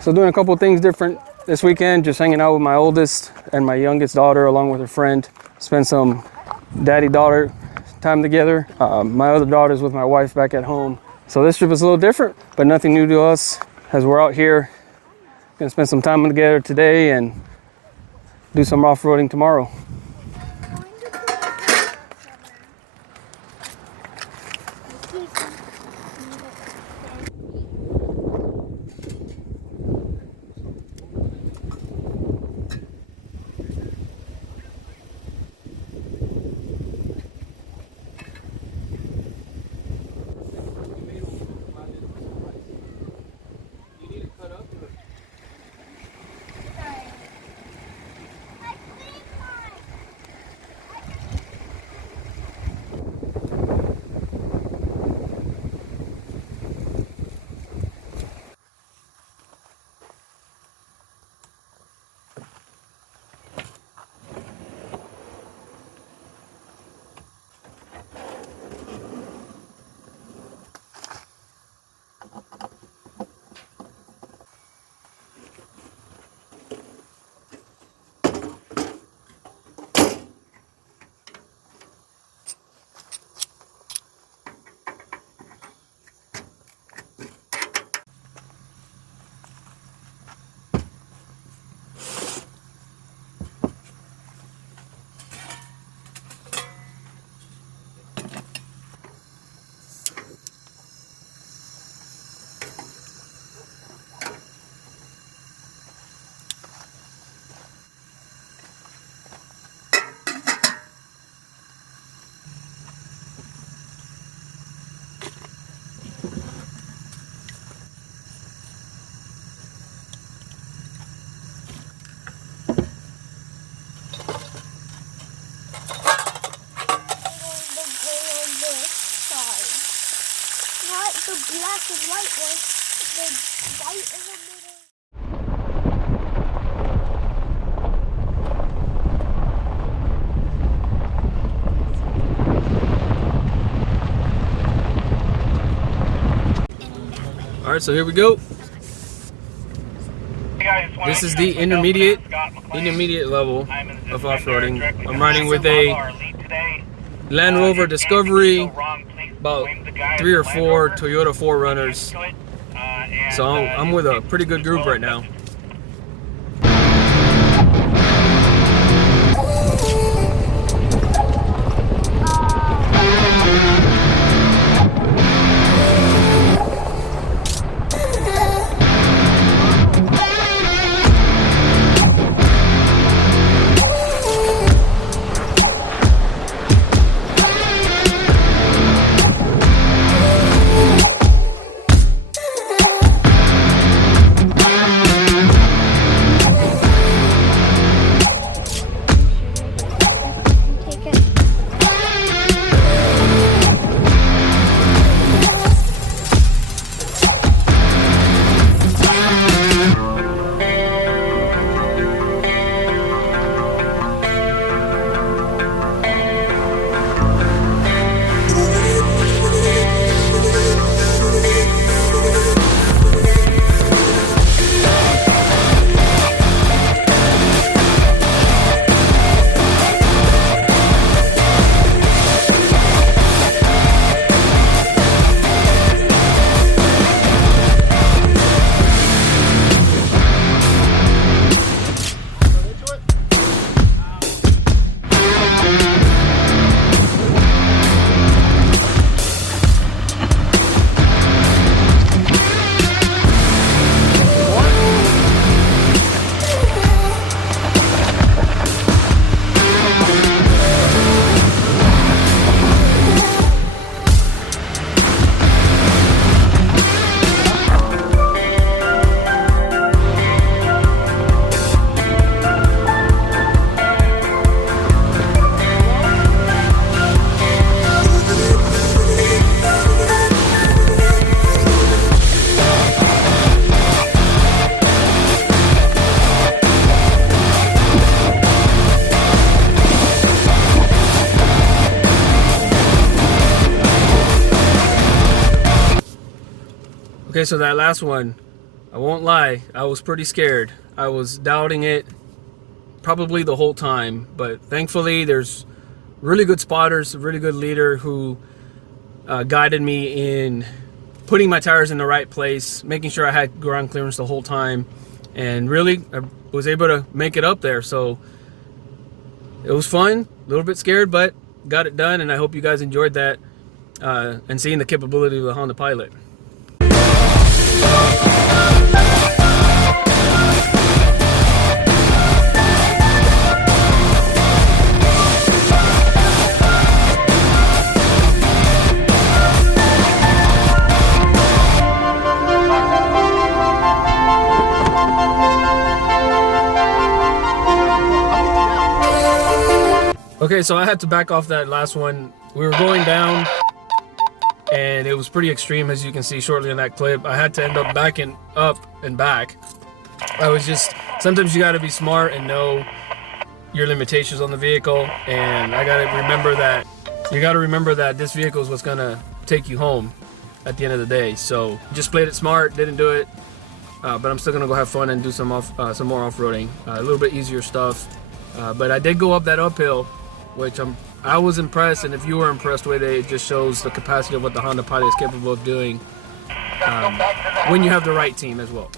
So doing a couple things different this weekend, just hanging out with my oldest and my youngest daughter along with her friend. Spend some daddy-daughter time together. My other daughter's with my wife back at home. So this trip is a little different, but nothing new to us as we're out here. Gonna spend some time together today and do some off-roading tomorrow. The black and white one, the white in the middle. All right, so here we go. This is the intermediate level of off-roading. I'm riding with a Land Rover Discovery, about 3 or 4 Toyota 4Runners. So I'm with a pretty good group right now. Okay, so that last one, I won't lie, I was pretty scared. I was doubting it probably the whole time, but thankfully there's really good spotters, a really good leader who guided me in putting my tires in the right place, making sure I had ground clearance the whole time, and really I was able to make it up there. So it was fun, a little bit scared, but got it done, and I hope you guys enjoyed that and seeing the capability of the Honda Pilot. Okay, so I had to back off that last one. We were going down and it was pretty extreme, as you can see shortly in that clip. I had to end up backing up and back. I was just, sometimes you gotta be smart and know your limitations on the vehicle, and I gotta remember that, you gotta remember that this vehicle is what's gonna take you home at the end of the day. So just played it smart, didn't do it, but I'm still gonna go have fun and do some more off-roading, a little bit easier stuff. But I did go up that uphill, which I was impressed, and if you were impressed with it, it just shows the capacity of what the Honda Pilot is capable of doing when you have the right team as well.